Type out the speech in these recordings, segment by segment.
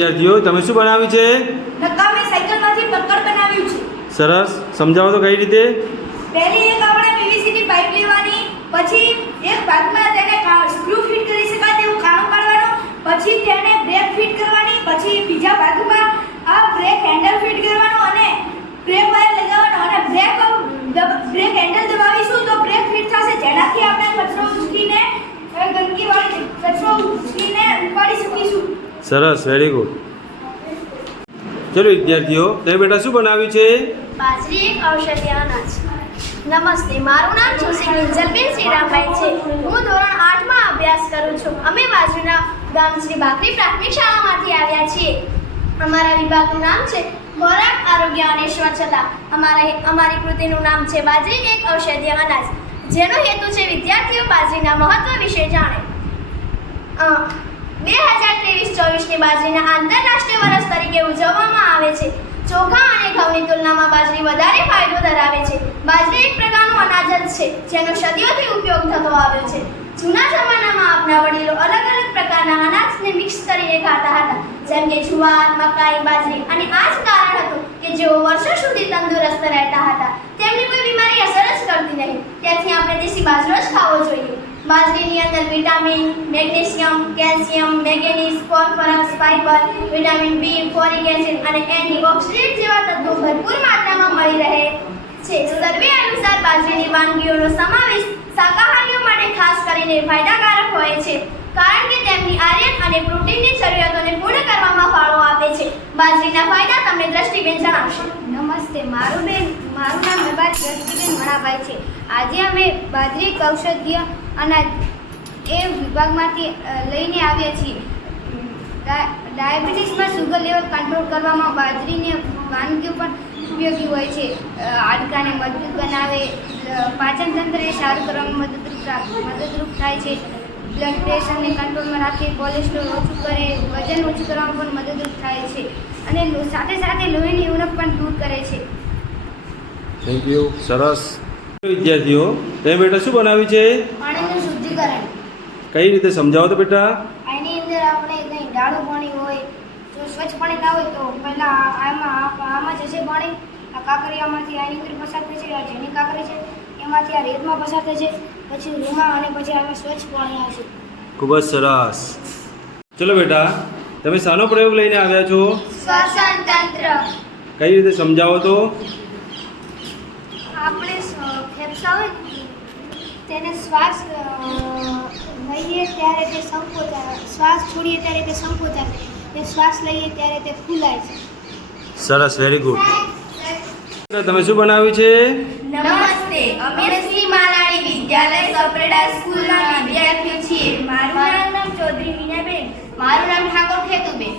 વિદ્યાર્થીઓ તમે શું બનાવ્યું છે? નકામી સાયકલમાંથી પકડ બનાવ્યું છે. સરસ. સમજાવો તો કઈ રીતે? પહેલી એક આપણે પીવીસીની પાઇપ લેવાની પછી એક ભાગમાં તેને સ્ક્રૂ ફિટ કરી શકાય તેવું કાણું પાડવાનું પછી તેને બ્રેક ફિટ કરવાની પછી બીજા ભાગમાં આ બ્રેક હેન્ડલ ફિટ કરવાનું અને બ્રેક વાયર લગાવવાનો અને બ્રેક બ્રેક હેન્ડલ દબાવીશું તો બ્રેક ફિટ થશે જેનાથી આપણે કચરો ઉચકીને અ, ગંદકીવાળી કચરો ઉચકીને ઉપાડી શકીશું સરસ વેરી ગુડ ચલો વિદ્યાર્થીઓ તમે બેટા શું બનાવ્યું છે? બાજરી એક ઔષધીય અનાજ નમસ્તે, મારું નામ જોશી કિંજલબેન શ્રીરામભાઈ છે. હું ધોરણ આઠમાં અભ્યાસ કરું છું. અમે બાજુના ગામ શ્રી બાકરી પ્રાથમિક શાળામાંથી આવ્યા છીએ. અમારા વિભાગનું નામ છે ખોરાક, આરોગ્ય અને સ્વચ્છતા. અમારા, અમારી કૃતિનું નામ છે બાજરી એક ઔષધીય અનાજ. જેનો હેતુ છે વિદ્યાર્થીઓ બાજરીના મહત્વ વિશે જાણે. બે હજાર ત્રેવીસ ચોવીસની બાજરીના આંતરરાષ્ટ્રીય વર્ષ તરીકે ઉજવવામાં આવે છે. ચોખા અને ઘઉંની તુલનામાં બાજરી વધારે ફાયદો ધરાવે છે. બાજરી એક પ્રકારનું અનાજ જ છે, જેનો સદીઓથી ઉપયોગ થતો આવ્યો છે. જૂના જમાનામાં આપણા વડીલો અલગ અલગ પ્રકારના અનાજને મિક્સ કરીને ખાતા હતા. જેમ કે જુવાર, મકાઈ, બાજરી અને આ જ કારણ હતું કે જેઓ વર્ષો સુધી તંદુરસ્ત રહેતા હતા. તેમની કોઈ બીમારી અસર જ કરતી નહીં. ત્યાંથી આપણે દેશી બાજરો જ ખાવો જોઈએ. બાજરીની અંદર vitamin, magnesium, calcium, manganese, phosphorus, fibre, vitamin B folic acid અને એન્ટીઓક્સિડન્ટ જેવા તત્વો ભરપૂર માત્રામાં મળી રહે છે. સર્વે અનુસાર બાજરીની વાનગીઓનો સમાવેશ શાકાહારીઓ માટે ખાસ કરીને ફાયદાકારક હોય છે, કારણ કે તેમની આર્યન અને પ્રોટીનની જરૂરિયાતોને પૂર્ણ કરવામાં ફાળો આપે છે. બાજરીના ફાયદા તમને દ્રષ્ટિબેન જણાવશે. નમસ્તે, મારું બેન, મારું નામ મેબાર દ્રષ્ટિબેન મણાભાઈ છે. આજે અમે બાજરી ઔષધીય અનાજ એ વિભાગમાંથી લઈને આવ્યા છીએ. ડાયાબિટીસમાં સુગર લેવલ કંટ્રોલ કરવામાં બાજરીની વાનગીઓ પણ ઉપયોગી હોય છે. હાડકાને મજબૂત બનાવે પાચન પાચન તંત્રને સારું કરવામાં મદદરૂપ મદદરૂપ થાય છે. બ્લડ પ્રેશરને કંટ્રોલમાં રાખે કોલેસ્ટ્રોલ ઓછું કરે, વજન ઓછું કરવામાં પણ મદદરૂપ થાય છે. અને સાથે સાથે લોહીની ઉણપ પણ દૂર કરે છે. થેન્ક યુ સરસ. વિદ્યાર્થીઓ તમે બેટા શું બનાવ્યું છે? પાણીનું શુદ્ધિકરણ. કઈ રીતે સમજાવો તો બેટા? આની અંદર આપણે કંઈ ડાળું પાણી હોય જો સ્વચ્છ પાણી ના હોય તો પહેલાં આમાં આમાં આમાં જશે પાણી આ કાંકરિયામાંથી આની અંદર પસાર થશે આ જેની કાંકરી છે એમાંથી આ રેતમાં પસાર થશે પછી રૂમાં અને પછી આમાં સ્વચ્છ પાણી આવશે ખૂબ જ સરસ. ચલો બેટા તમે શાનો પ્રયોગ લઈને આવ્યા છો? શ્વસન તંત્ર કઈ રીતે સમજાવો તો આપણે સ- ફેફસા હોય ને, તેને શ્વાસ લઈએ ત્યારે તે સંકોચાય. શ્વાસ છોડીએ ત્યારે તે સંકોચાય. તે શ્વાસ લઈએ ત્યારે તે ફૂલાય છે. સરસ વેરી ગુડ તમે શું બનાવ્યું છે? નમસ્તે. અમે શ્રી માલાણી વિદ્યાલય સપરેડા સ્કૂલના વિદ્યાર્થીઓ છીએ. મારું નામ ચૌધરી મીનાબેન. મારું નામ ઠાકોર ખેતુબેન.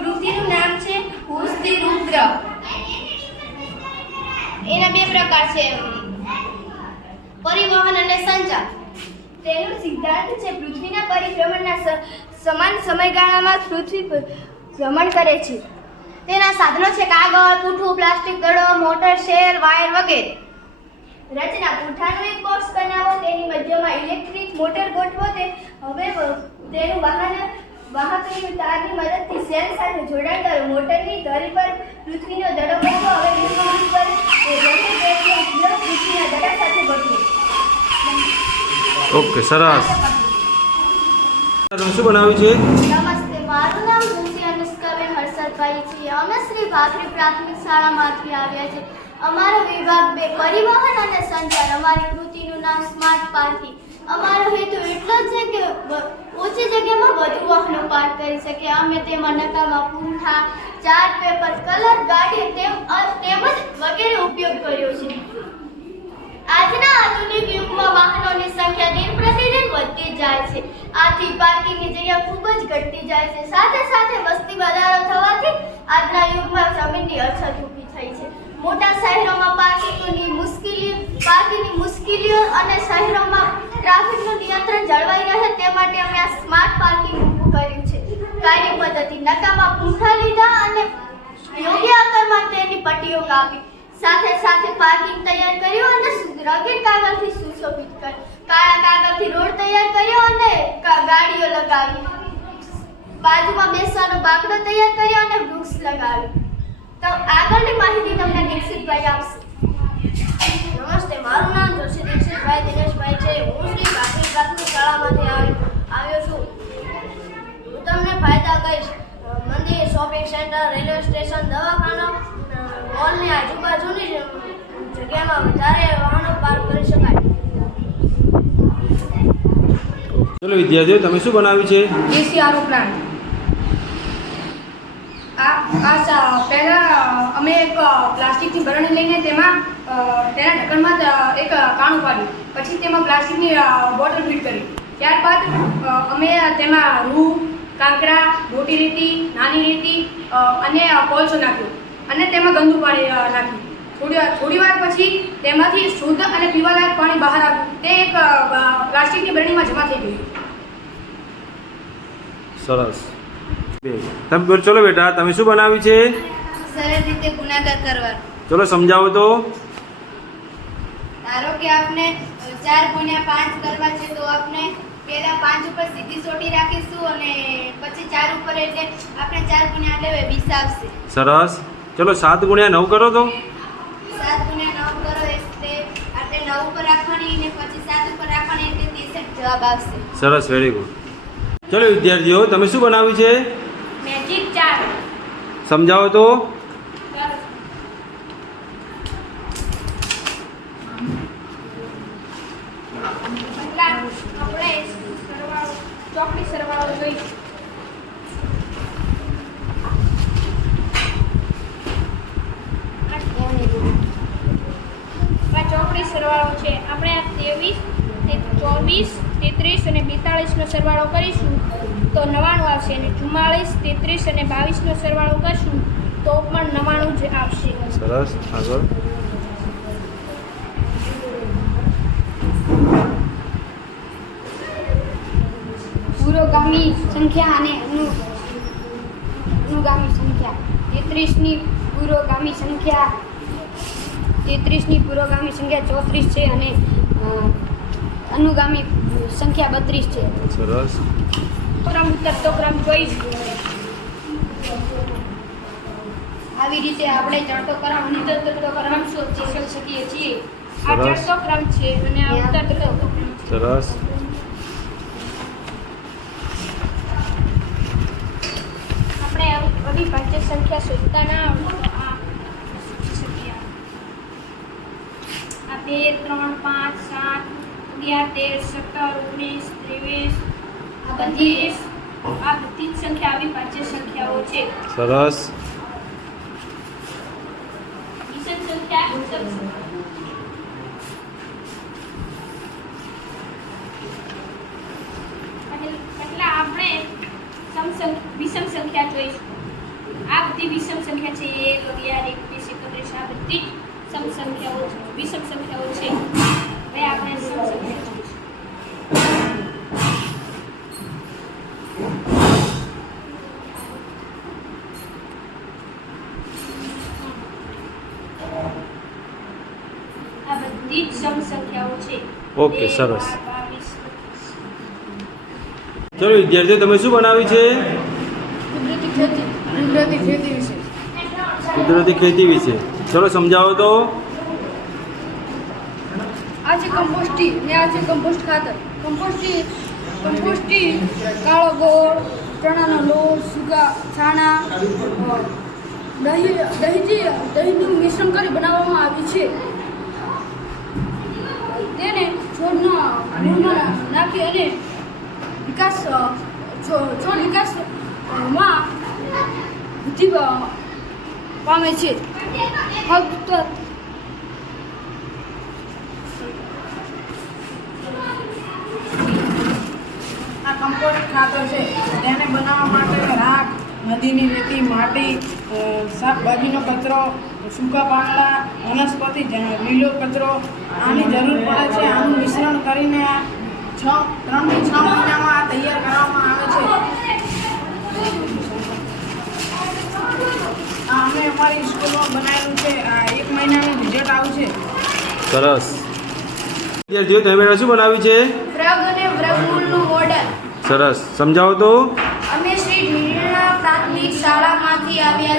કૃતિનું નામ છે પુષ્ટિ રુદ્ર. એના બે પ્રકાર છે. પરિવહન અને સંચાર. તેનો સિદ્ધાંત છે પૃથ્વીના પરિભ્રમણના સમાન સમયગાળામાં પૃથ્વી ભ્રમણ કરે છે. તેના સાધનો છે કાગળ પૂઠું પ્લાસ્ટિક દડો મોટર શેર વાયર વગેરે. રચના પૂઠાનો એક બોક્સ બનાવો તેની મધ્યમાં ઇલેક્ટ્રિક મોટર ગોઠવો તે હવે તેનું વાહન વાહકની તારની મદદથી સેલ સાથે જોડાણ કરો મોટરની ધરી પર પૃથ્વીનો દડો મૂકો હવે વિસ્મૃત પર એ જશે તેટલો ઉપયોગ પૃથ્વીના દડા સાથે બદલો ઓકે સરસ. શું બનાવ્યું છે? નમસ્તે મારું નામ ઋષિ અનુષ્કાબેન હર્ષદભાઈ છે. અમે શ્રી ભાખરી પ્રાથમિક શાળામાંથી આવ્યા છે અમારો વિભાગ બે પરિવહન અને સંચાર. અમારી કૃતિનું નામ સ્માર્ટ પાર્કિંગ અમારો હેતુ એટલો જ છે કે ઓછી જગ્યામાં વધુ વાહનો પાર્ક કરી શકે. અમે તેમાં નકામા પૂંઠા ચાર્ટ પેપર, કલર, ગાડી, તેમ તેમજ વગેરે ઉપયોગ કર્યો છે. આજના આધુનિક યુગમાં વાહનોની સંખ્યા દિન પ્રતિદિન વધતી જાય છે. આથી પાર્કિંગની જગ્યા ખૂબ જ ઘટતી જાય છે. સાથે સાથે વસ્તી વધારો થવાથી આજના યુગમાં જમીનની અછત ઊભી થઈ છે. મોટા શહેરોમાં પાર્કિંગની મુશ્કેલી, પાર્કિંગની મુશ્કેલીઓ અને શહેરોમાં ટ્રાફિકનું નિયંત્રણ જળવાઈ રહે તે માટે અમે આ સ્માર્ટ પાર્કિંગ ઊભું કર્યું છે. કાર્ય પદ્ધતિ નકામા પૂંઠા લીધા અને યોગ્ય આકારમાં તેની પટ્ટીઓ કાપી. સાથે સાથે પાર્કિંગ તૈયાર કર્યું અને રંગીન કાગળથી સુશોભિત કર્યું કાળા કાગળથી રોડ તૈયાર કર્યો અને ગાડીઓ લગાવી. બાજુમાં બેસવાનો બાકડો તૈયાર કર્યો અને વૃક્ષ લગાવ્યું. તો આગળની માહિતી તમને દીક્ષિતભાઈ આપશે. મારું નામ જોશી દીક્ષિતભાઈ દિનેશભાઈ છે. હું શ્રી ભાખરી પ્રાથમિક શાળામાંથી આવી- આવ્યો છું. હું તમને ફાયદા કહીશ. મંદિર શોપિંગ સેન્ટર રેલવે સ્ટેશન દવાખાના મોલની આજુબાજુની જગ્યામાં વધારે વાહનો પાર્ક કરી શકાય. ચલો વિદ્યાર્થીઓ તમે શું બનાવ્યું છે? RO plant. આ પહેલાં અમે એક પ્લાસ્ટિકની બરણી લઈને તેમાં તેના ઢક્કણમાં એક કાણું પાડ્યું પછી તેમાં પ્લાસ્ટિકની બોટલ ફિટ કરી. ત્યારબાદ અમે તેમાં રૂ, કાંકરા મોટી રેતી નાની રેતી અને કોલસો નાખ્યો. અને તેમાં ગંદુ પાણી નાખ્યું. થોડી થોડી વાર પછી તેમાંથી શુદ્ધ અને પીવાલાયક પાણી બહાર આવ્યું. તે એક પ્લાસ્ટિકની બરણીમાં જમા થઈ ગયું. સરસ. તમે બોલ- ચલો બેટા તમે શું બનાવ્યું છે? સરળ રીતે ગુણાકાર કરવા ચલો સમજાવો તો. ધારો કે આપણે ચાર ગુણ્યા પાંચ કરવા છે તો આપણે પહેલા પાંચ ઉપર સીધી સોટી રાખીશું અને પછી ચાર ઉપર એટલે આપણે ચાર ગુણ્યા એટલે 20 આવશે. સરસ. ચલો સાત ગુણ્યા નવ કરો તો. સાત ગુણ્યા નવ કરો એટલે આપણે નવ ઉપર રાખવાની અને પછી સાત ઉપર રાખવાની એટલે ત્રેસઠ જવાબ આવશે. સરસ વેરી ગુડ ચલો વિદ્યાર્થીઓ તમે શું બનાવ્યું છે? મેજિક ચાર. સમજાવો તો? પહેલા આપણે સરવાળો ચોકડી સરવાળો જોઈ. આ ચોકડી સરવાળો છે. આપણે આ ત્રેવીસ ચોવીસ તેત્રીસ અને બેતાળીસનો સરવાળો કરીશું. તો નવાણું આવશે અને ચુમ્માળીસ તેત્રીસ અને બાવીસનો સરવાળો કરશું તો પણ નવાણું જ આવશે. સરસ આગળ. પુરોગામી સંખ્યા અને અનુગામી સંખ્યા. તેત્રીસની પુરોગામી સંખ્યા તેત્રીસની પુરોગામી સંખ્યા ચોત્રીસ છે અને અનુગામી સંખ્યા બત્રીસ છે. સરસ. ક્રમ ઉતરતો ક્રમ જોઈશું આવી રીતે આપણે ચડતો ક્રમ અને ઉતરતો ક્રમ શોધી શકીએ છીએ. આ. ચડતો ક્રમ છે અને આ ઉતરતો ક્રમ છે. સરસ. આપણે અવિભાજ્ય સંખ્યા શોધતા ના બે ત્રણ પાંચ સાત અગિયાર તેર સત્તર ઓગણીસ ત્રેવીસ આ બધી જ સંખ્યા અવિભાજ્ય સંખ્યાઓ છે. સરસ. વિષમ સંખ્યા વિષમ સંખ્યા. વિષમ સંખ્યા જોઈશું. આ બધી વિષમ સંખ્યા છે. એક અગિયાર એકવીસ એકત્રીસ આ બધી જ સમ સંખ્યાઓ છે. વિષમ સંખ્યાઓ છે. હવે આપણે સમ સંખ્યા જોઈશું આ સમ સંખ્યાઓ છે ઓકે, સરસ. ચલો વિદ્યાર્થીઓ તમે શું બનાવ્યું છે? કુદરતી ખેતી કુદરતી ખેતી વિશે. કુદરતી ખેતી વિશે. ચલો સમજાવો તો. આ છે કમ્પોસ્ટી ને આ છે કમ્પોસ્ટ ખાતર કમ્પોસ્ટી કમ્પોસ્ટી કાળો ગોળ ચણાનો લોટ સુકા છાણા દહીં દહીંથી દહીંનું મિશ્રણ કરી બનાવવામાં આવ્યું છે. તેને છોડનો નાખી અને વિકાસ છોડ વિકાસમાં વૃદ્ધિ પામે છે. ફક્ત આ કમ્પોસ્ટ ખાતર છે. તેને બનાવવા માટે રાખ નદીની રેતી માટી શાકભાજીનો કચરો સૂકા પાંદડા વનસ્પતિ લીલો કચરો આની જરૂર પડે છે આનું મિશ્રણ કરીને આ છ ત્રણથી છ મહિનામાં આ તૈયાર કરવામાં આવે છે. આ અમે અમારી સ્કૂલમાં બનાવેલું છે આ એક મહિનાનું રિઝલ્ટ આવશે સરસ. વિદ્યાર્થીઓ તમે બેટા શું બનાવ્યું છે? વ્રગ અને વ્રગમૂળનું મોડલ સરસ. સમજાવો તો. અમે શ્રી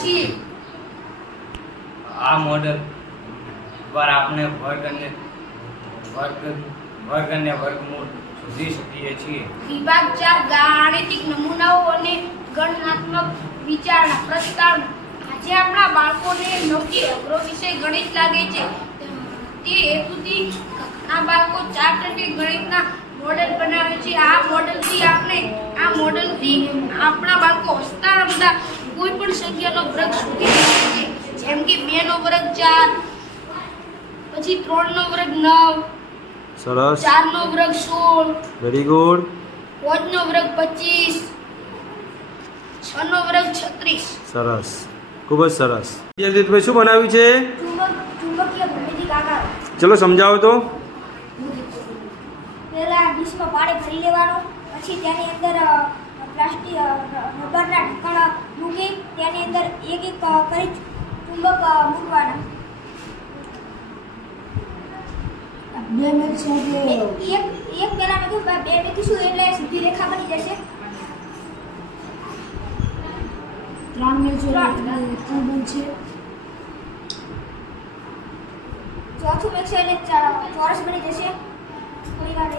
છે આ મોડલ દ્વારા આપણે વર્ગ અને વર્ગ વર્ગ અને વર્ગમૂળ શોધી શકીએ છીએ. વિભાગ ચાર, ગાણિતિક નમૂનાઓ અને ગણનાત્મક વિચારણા પ્રસ્તાવ આજે આપણા બાળકોને નવથી અઘરો વિષય ગણિત લાગે છે. તે હેતુથી ઘણા બાળકો ચાર ટકે ગણિતના મોડેલ બનાવે છે. આ મોડેલથી આપણે, આ મોડેલથી આપણા બાળકો હસતા રમતા કોઈ પણ સંખ્યાનો વર્ગ શોધી શકે છે. જેમ કે બે નો વર્ગ ચાર પછી ત્રણ નો વર્ગ નવ સરસ. ચાર નો વર્ગ સોળ વેરી ગુડ પાંચનો વર્ગ પચીસ છનો વર્ગ છત્રીસ. સરસ. ખૂબ જ સરસ. વિદ્યાર્થી તમે શું બનાવ્યું છે? ચલો સમજાવો તો. પહેલા ડીશમાં પાણી ભરી લેવાનું પછી તેની અંદર પ્લાસ્ટિક રબરના ઢાંકણ મૂકી તેની અંદર એક એક કરી ચુંબક મૂકવાના. બે છે એક એક પહેલા મૂક્યું બે મૂકીશું એટલે સીધી રેખા બની જશે. ત્રણ છે ત્રણ. બનશે ચોથું મૂકશે એટલે ચોરસ બની જશે. કોઈ વાર.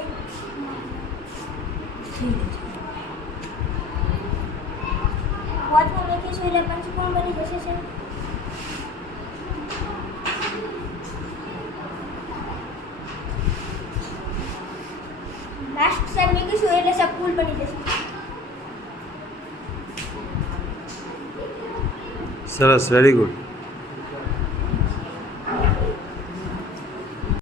પાંચમું મૂકીશું એટલે પંચકોણ બની જશે છે લાસ્ટ સાઈડ મૂકીશું એટલે સબકુલ બની જશે સરસ વેરી ગુડ